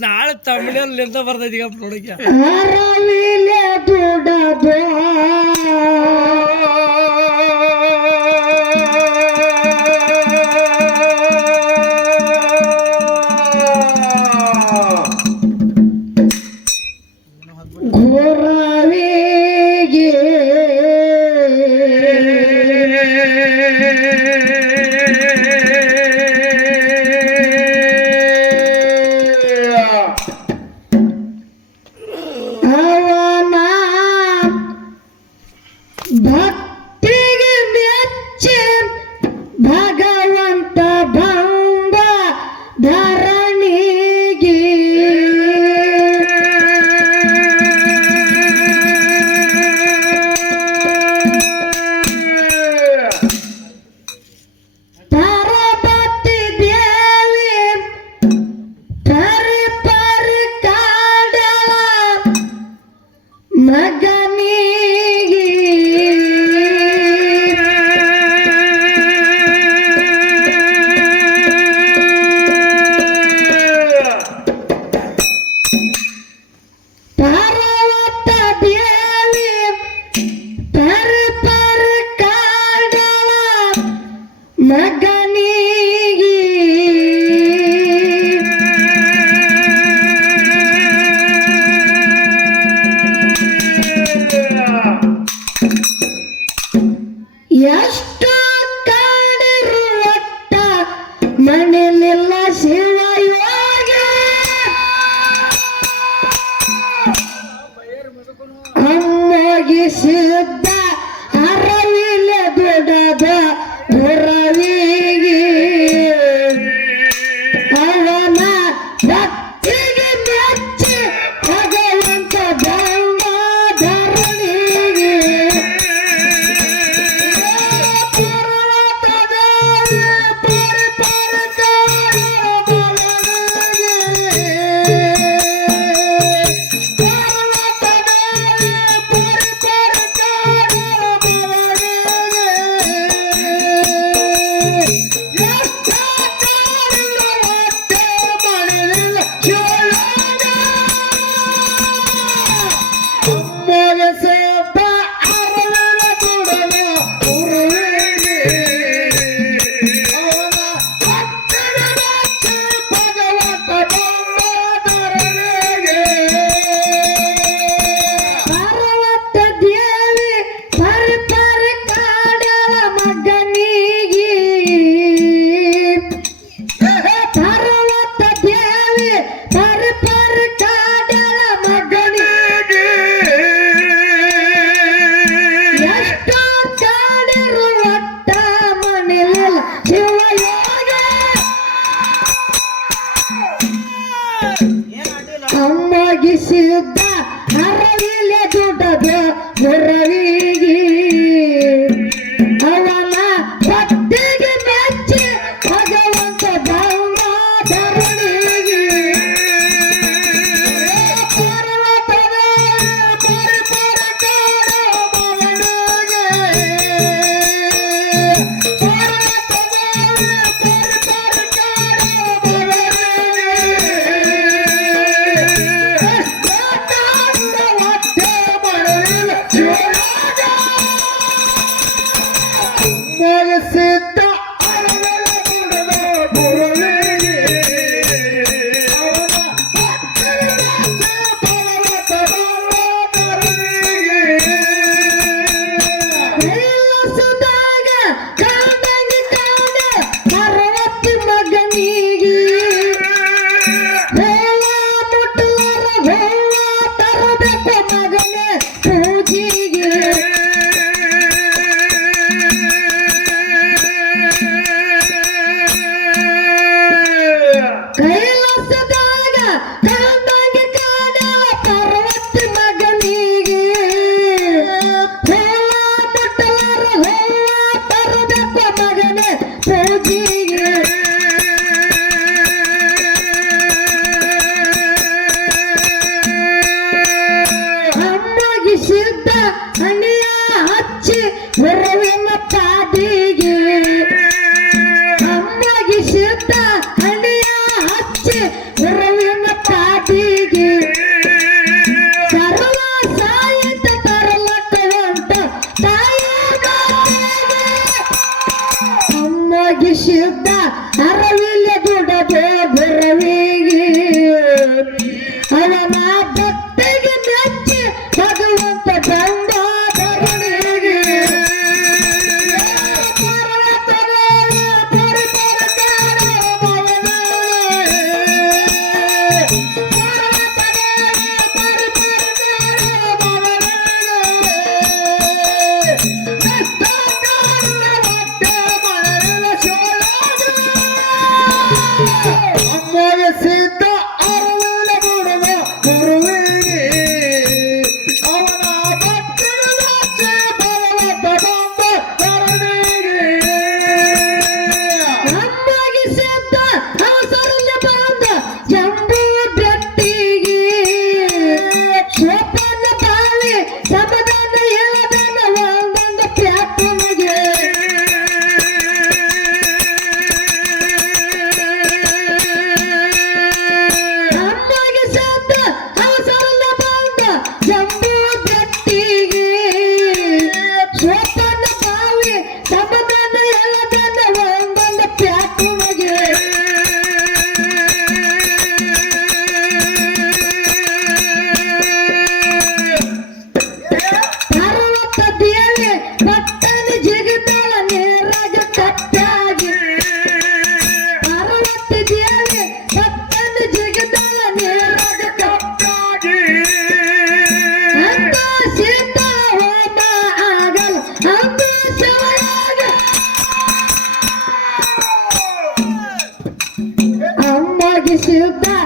നാളെ തമിഴറിൽ എന്താ പറഞ്ഞ সিদ্ধ ಒದಗಿಸಿದ್ದ ಹರವಿಲೆ ದೊಡ್ಡದ ಹೊರವಿ to back.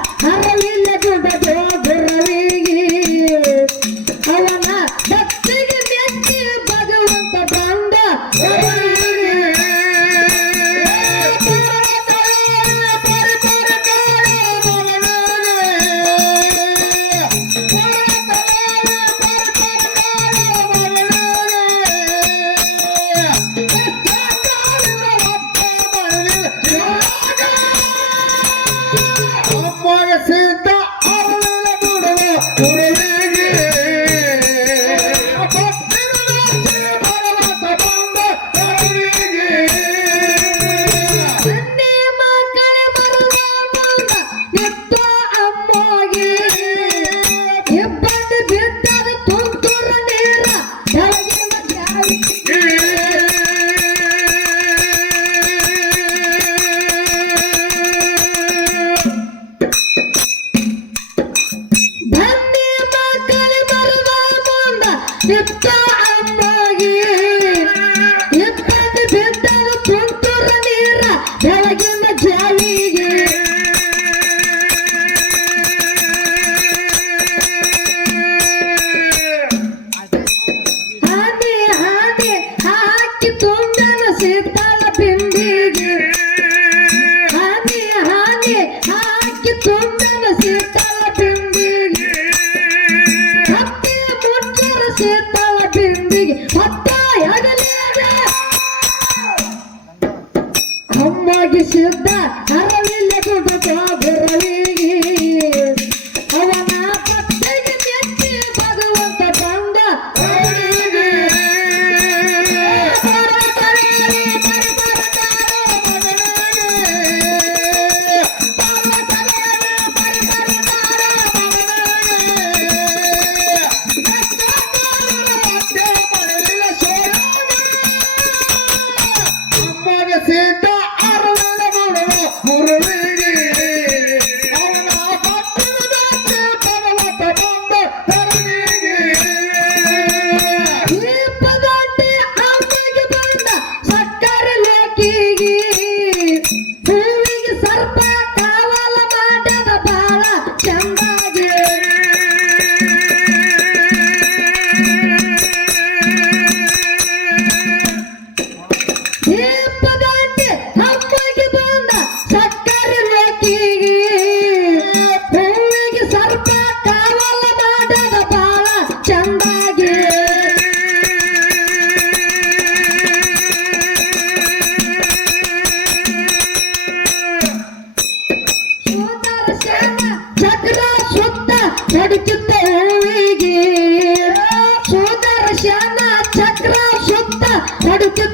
கொடுத்து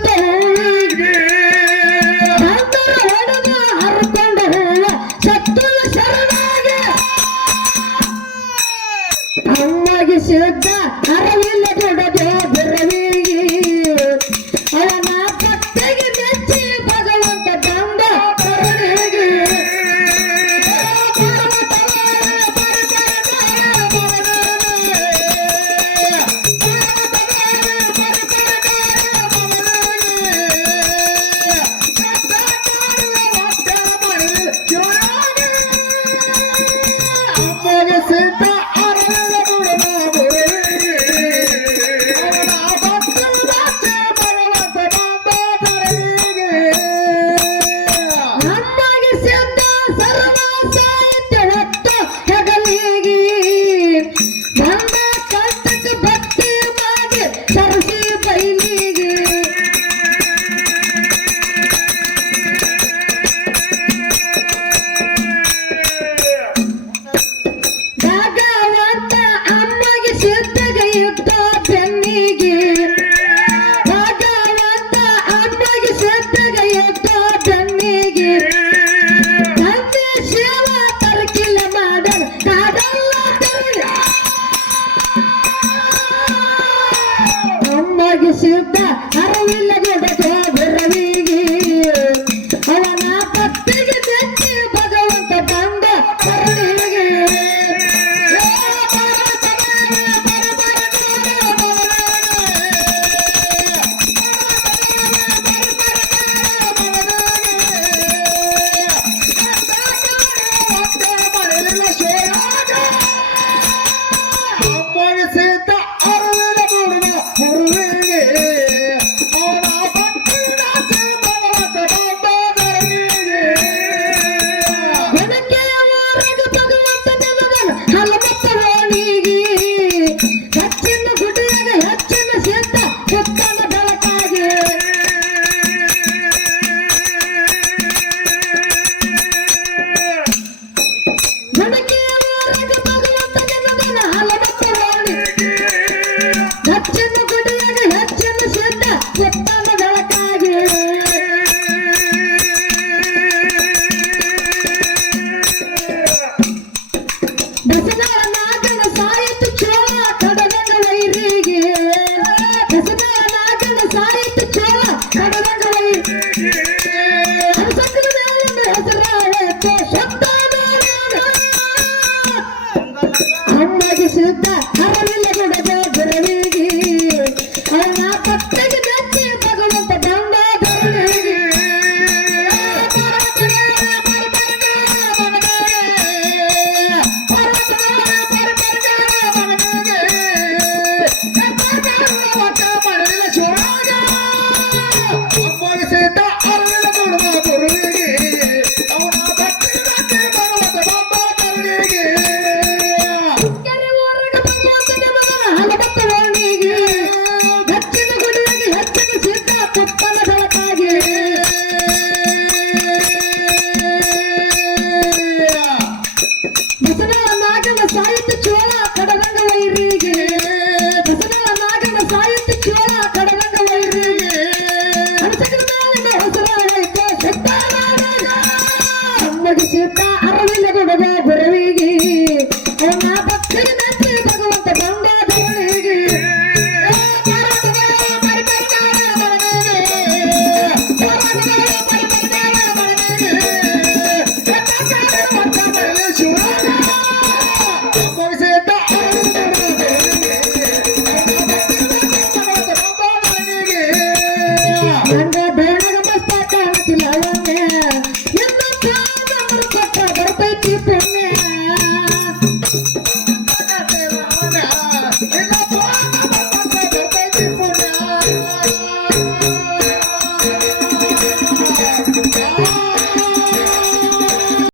Yeah.